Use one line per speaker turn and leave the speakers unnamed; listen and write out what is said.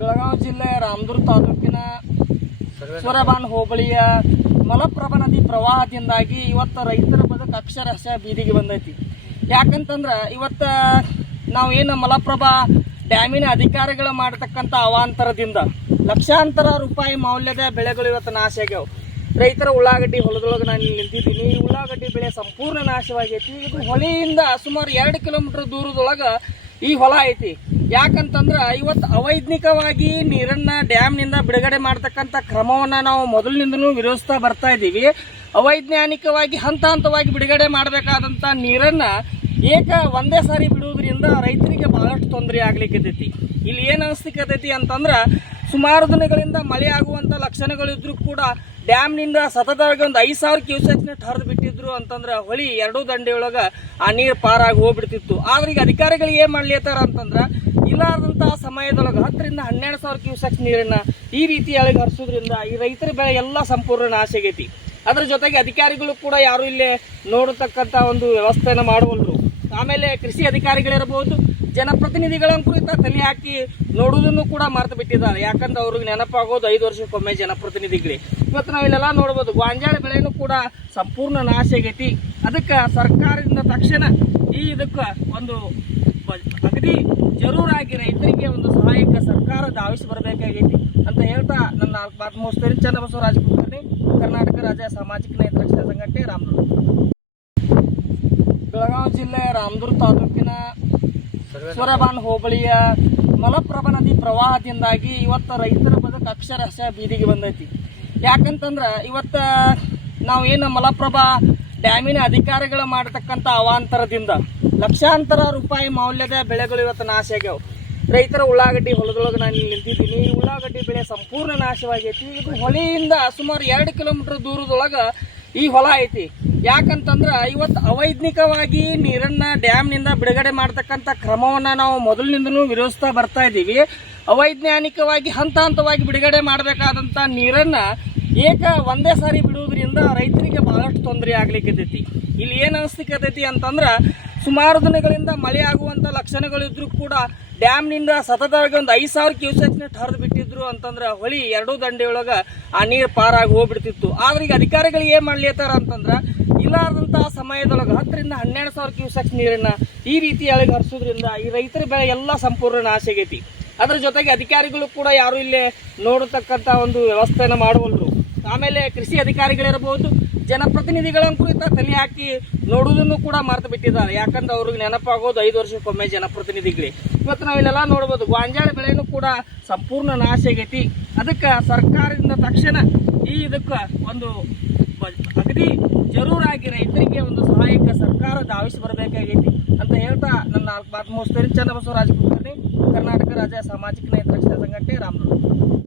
ಬೆಳಗಾವಿ ಜಿಲ್ಲೆ ರಾಮದುರ್ಗ ತಾಲೂಕಿನ ಸೂರಬಾನ್ ಹೋಬಳಿಯ ಮಲಪ್ರಭಾ ನದಿ ಪ್ರವಾಹದಿಂದಾಗಿ ಇವತ್ತು ರೈತರ ಬದುಕು ಅಕ್ಷರಶಃ ಬೀದಿಗೆ ಬಂದೈತಿ. ಯಾಕಂತಂದ್ರೆ ಇವತ್ತು ನಾವು ಏನು ಮಲಪ್ರಭಾ ಡ್ಯಾಮಿನ ಅಧಿಕಾರಿಗಳು ಮಾಡತಕ್ಕಂಥ ಅವಾಂತರದಿಂದ ಲಕ್ಷಾಂತರ ರೂಪಾಯಿ ಮೌಲ್ಯದ ಬೆಳೆಗಳು ಇವತ್ತು ನಾಶ ಆಗ್ಯಾವ. ರೈತರ ಉಳ್ಳಾಗಡ್ಡಿ ಹೊಲದೊಳಗೆ ನಾನು ನಿಂತಿದ್ದೀನಿ. ಉಳ್ಳಾಗಡ್ಡಿ ಬೆಳೆ ಸಂಪೂರ್ಣ ನಾಶವಾಗೈತಿ. ಇದು ಹೊಳೆಯಿಂದ ಸುಮಾರು ಎರಡು ಕಿಲೋಮೀಟರ್ ದೂರದೊಳಗೆ ಈ ಹೊಲ ಐತಿ. ಯಾಕಂತಂದ್ರ ಇವತ್ತು ಅವೈಜ್ಞಿಕವಾಗಿ ನೀರನ್ನ ಡ್ಯಾಮ್ನಿಂದ ಬಿಡುಗಡೆ ಮಾಡ್ತಕ್ಕಂಥ ಕ್ರಮವನ್ನ ನಾವು ಮೊದಲಿನಿಂದಲೂ ವಿರೋಧಿಸ್ತಾ ಬರ್ತಾ ಇದ್ದೀವಿ. ಅವೈಜ್ಞಾನಿಕವಾಗಿ ಹಂತ ಹಂತವಾಗಿ ಬಿಡುಗಡೆ ಮಾಡಬೇಕಾದಂಥ ನೀರನ್ನ ಏಕ ಒಂದೇ ಸಾರಿ ಬಿಡುವುದರಿಂದ ರೈತರಿಗೆ ಬಹಳಷ್ಟು ತೊಂದರೆ ಆಗ್ಲಿಕ್ಕತ್ತೈತಿ. ಇಲ್ಲಿ ಏನು ಅನಿಸ್ಲಿಕ್ಕತ್ತೈತಿ ಅಂತಂದ್ರ ಸುಮಾರು ದಿನಗಳಿಂದ ಮಳೆ ಆಗುವಂಥ ಲಕ್ಷಣಗಳಿದ್ರೂ ಕೂಡ ಡ್ಯಾಮ್ನಿಂದ ಸತತವಾಗಿ ಒಂದು ಐದು ಸಾವಿರ ಕ್ಯೂಸೆಕ್ಸ್ನೆಟ್ ಹರಿದು ಬಿಟ್ಟಿದ್ರು ಅಂತಂದ್ರೆ ಹೊಳಿ ಎರಡೂ ದಂಡೆಯೊಳಗ ಆ ನೀರು ಪಾರಾಗಿ ಹೋಗ್ಬಿಡ್ತಿತ್ತು. ಆದ್ರೆ ಈಗ ಅಧಿಕಾರಿಗಳು ಏನು ಮಾಡ್ಲಿತ್ತಾರ ಅಂತಂದ್ರೆ ಇಲ್ಲಾದಂತಹ ಸಮಯದೊಳಗೆ ಹತ್ತರಿಂದ ಹನ್ನೆರಡು ಸಾವಿರ ಕ್ಯೂಸೆಕ್ಸ್ ನೀರನ್ನ ಈ ರೀತಿ ಅಳಗೆ ಹರಿಸೋದ್ರಿಂದ ಈ ರೈತರ ಬೆಳೆ ಎಲ್ಲ ಸಂಪೂರ್ಣ ನಾಶ ಆಗೈತಿ. ಅದ್ರ ಜೊತೆಗೆ ಅಧಿಕಾರಿಗಳು ಕೂಡ ಯಾರು ಇಲ್ಲೇ ನೋಡತಕ್ಕಂಥ ಒಂದು ವ್ಯವಸ್ಥೆಯನ್ನು ಮಾಡವಲ್ರು. ಆಮೇಲೆ ಕೃಷಿ ಅಧಿಕಾರಿಗಳಿರಬಹುದು ಜನಪ್ರತಿನಿಧಿಗಳ ಕುರಿತ ತಲೆ ಹಾಕಿ ನೋಡುವುದನ್ನು ಕೂಡ ಮರೆತು ಬಿಟ್ಟಿದ್ದಾರೆ. ಯಾಕಂದ್ರೆ ಅವ್ರಿಗೆ ನೆನಪಾಗೋದು ಐದು ವರ್ಷಕ್ಕೊಮ್ಮೆ ಜನಪ್ರತಿನಿಧಿಗಳೇ ಇವತ್ತು ನಾವಿಲ್ಲೆಲ್ಲ ನೋಡ್ಬೋದು, ಗಾಂಜಾಳ ಬೆಳೆಯನ್ನು ಕೂಡ ಸಂಪೂರ್ಣ ನಾಶ ಆಗೈತಿ. ಅದಕ್ಕೆ ಸರ್ಕಾರದಿಂದ ತಕ್ಷಣ ಈ ಇದಕ್ಕೆ ಒಂದು ಅಗದಿ ಜರೂರಾಗಿ ರೈತರಿಗೆ ಒಂದು ಸಹಾಯಕ ಸರ್ಕಾರ ಧಾವಿಸಿ ಬರಬೇಕಾಗೈತಿ ಅಂತ ಹೇಳ್ತಾ ನನ್ನ ಮಾತು ಮುಗಿಸ್ತೇನೆ. ಚನ್ನಬಸವರಾಜ ಕುಲಕರ್ಣಿ ಕರ್ನಾಟಕ ರಾಜ್ಯ ಸಾಮಾಜಿಕ ರಕ್ಷಣಾ ಸಂಘಟನೆ ರಾಮದುರ್ಗ. ಬೆಳಗಾವಿ ಜಿಲ್ಲೆ ರಾಮದುರ್ಗ ತಾಲೂಕಿನ ಸೂರಬಾನ್ ಹೋಬಳಿಯ ಮಲಪ್ರಭಾ ನದಿ ಪ್ರವಾಹದಿಂದಾಗಿ ಇವತ್ತು ರೈತರ ಬದುಕು ಅಕ್ಷರಶಃ ಬೀದಿಗೆ ಬಂದೈತಿ. ಯಾಕಂತಂದ್ರೆ ಇವತ್ತು ನಾವು ಏನು ಮಲಪ್ರಭಾ ಡ್ಯಾಮಿನ ಅಧಿಕಾರಿಗಳು ಮಾಡತಕ್ಕಂಥ ಅವಾಂತರದಿಂದ ಲಕ್ಷಾಂತರ ರೂಪಾಯಿ ಮೌಲ್ಯದ ಬೆಳೆಗಳು ಇವತ್ತು ನಾಶ ಆಗ್ಯಾವ. ರೈತರ ಉಳ್ಳಾಗಡ್ಡಿ ಹೊಲದೊಳಗೆ ನಾನು ನಿಂತಿದ್ದೀನಿ. ಈ ಉಳ್ಳಾಗಡ್ಡಿ ಬೆಳೆ ಸಂಪೂರ್ಣ ನಾಶವಾಗೈತಿ. ಇದು ಹೊಳೆಯಿಂದ ಸುಮಾರು ಎರಡು ಕಿಲೋಮೀಟರ್ ದೂರದೊಳಗೆ ಈ ಹೊಲ ಐತಿ. ಯಾಕಂತಂದ್ರೆ ಇವತ್ತು ಅವೈಜ್ಞಿಕವಾಗಿ ನೀರನ್ನ ಡ್ಯಾಮ್ನಿಂದ ಬಿಡುಗಡೆ ಮಾಡ್ತಕ್ಕಂಥ ಕ್ರಮವನ್ನ ನಾವು ಮೊದಲಿನಿಂದಲೂ ವಿರೋಧಿಸ್ತಾ ಬರ್ತಾ ಇದ್ದೀವಿ. ಅವೈಜ್ಞಾನಿಕವಾಗಿ ಹಂತ ಹಂತವಾಗಿ ಬಿಡುಗಡೆ ಮಾಡಬೇಕಾದಂಥ ನೀರನ್ನ ಏಕ ಒಂದೇ ಸಾರಿ ಬಿಡುವುದರಿಂದ ರೈತರಿಗೆ ಬಹಳಷ್ಟು ತೊಂದರೆ ಆಗ್ಲಿಕ್ಕತ್ತೈತಿ ಇಲ್ಲಿ ಏನು ಅನಿಸ್ಲಿಕ್ಕತ್ತೈತಿ ಅಂತಂದ್ರೆ ಸುಮಾರು ದಿನಗಳಿಂದ ಮಳೆ ಆಗುವಂಥ ಲಕ್ಷಣಗಳಿದ್ರು ಕೂಡ ಡ್ಯಾಮ್ನಿಂದ ಸತತವಾಗಿ ಒಂದು ಐದು ಸಾವಿರ ಕ್ಯೂಸೆಕ್ಸ್ನೆಟ್ ಹರಿದು ಬಿಟ್ಟಿದ್ರು ಅಂತಂದ್ರೆ ಹೊಳಿ ಎರಡೂ ದಂಡೆಯೊಳಗೆ ಆ ನೀರು ಪಾರಾಗಿ ಹೋಗ್ಬಿಡ್ತಿತ್ತು. ಆದ್ರೆ ಈಗ ಅಧಿಕಾರಿಗಳು ಏನು ಮಾಡ್ಲಿತ್ತಾರ ಅಂತಂದ್ರೆ ಇಲ್ಲಾದಂತಹ ಸಮಯದೊಳಗೆ ಹತ್ತರಿಂದ ಹನ್ನೆರಡು ಸಾವಿರ ಕ್ಯೂಸೆಕ್ಸ್ ನೀರನ್ನ ಈ ರೀತಿ ಅಳಗೆ ಹರಿಸೋದ್ರಿಂದ ಈ ರೈತರ ಬೆಳೆ ಎಲ್ಲ ಸಂಪೂರ್ಣ ನಾಶ ಆಗೈತಿ. ಅದ್ರ ಜೊತೆಗೆ ಅಧಿಕಾರಿಗಳು ಕೂಡ ಯಾರು ಇಲ್ಲೇ ನೋಡತಕ್ಕಂಥ ಒಂದು ವ್ಯವಸ್ಥೆಯನ್ನು ಮಾಡುವಲ್ರು. ಆಮೇಲೆ ಕೃಷಿ ಅಧಿಕಾರಿಗಳಿರಬಹುದು ಜನಪ್ರತಿನಿಧಿಗಳ ಕುರಿತ ತಲೆ ಹಾಕಿ ನೋಡುವುದನ್ನು ಕೂಡ ಮರೆತು ಬಿಟ್ಟಿದ್ದಾರೆ. ಯಾಕಂದ್ರೆ ಅವ್ರಿಗೆ ನೆನಪಾಗೋದು ಐದು ವರ್ಷಕ್ಕೊಮ್ಮೆ ಜನಪ್ರತಿನಿಧಿಗಳೇ ಇವತ್ತು ನಾವಿಲ್ಲೆಲ್ಲ ನೋಡ್ಬೋದು, ಗಾಂಜಾಳ ಬೆಳೆಯನ್ನು ಕೂಡ ಸಂಪೂರ್ಣ ನಾಶ ಆಗೈತಿ. ಅದಕ್ಕೆ ಸರ್ಕಾರದಿಂದ ತಕ್ಷಣ ಈ ಇದಕ್ಕೆ ಒಂದು ಅಗದಿ ಜರೂರಾಗಿ ರೈತರಿಗೆ ಒಂದು ಸಹಾಯಕ ಸರ್ಕಾರ ಧಾವಿಸಿ ಬರಬೇಕಾಗೈತಿ ಅಂತ ಹೇಳ್ತಾ ನನ್ನ ನಾಲ್ಕು ಮಾತು ಮುಗಿಸ್ತೇನೆ. ಕುಲಕರ್ಣಿ, ಕರ್ನಾಟಕ ರಾಜ್ಯ ಸಾಮಾಜಿಕ ರಕ್ಷಣಾ ಸಂಘಟನೆ, ರಾಮನಗರ.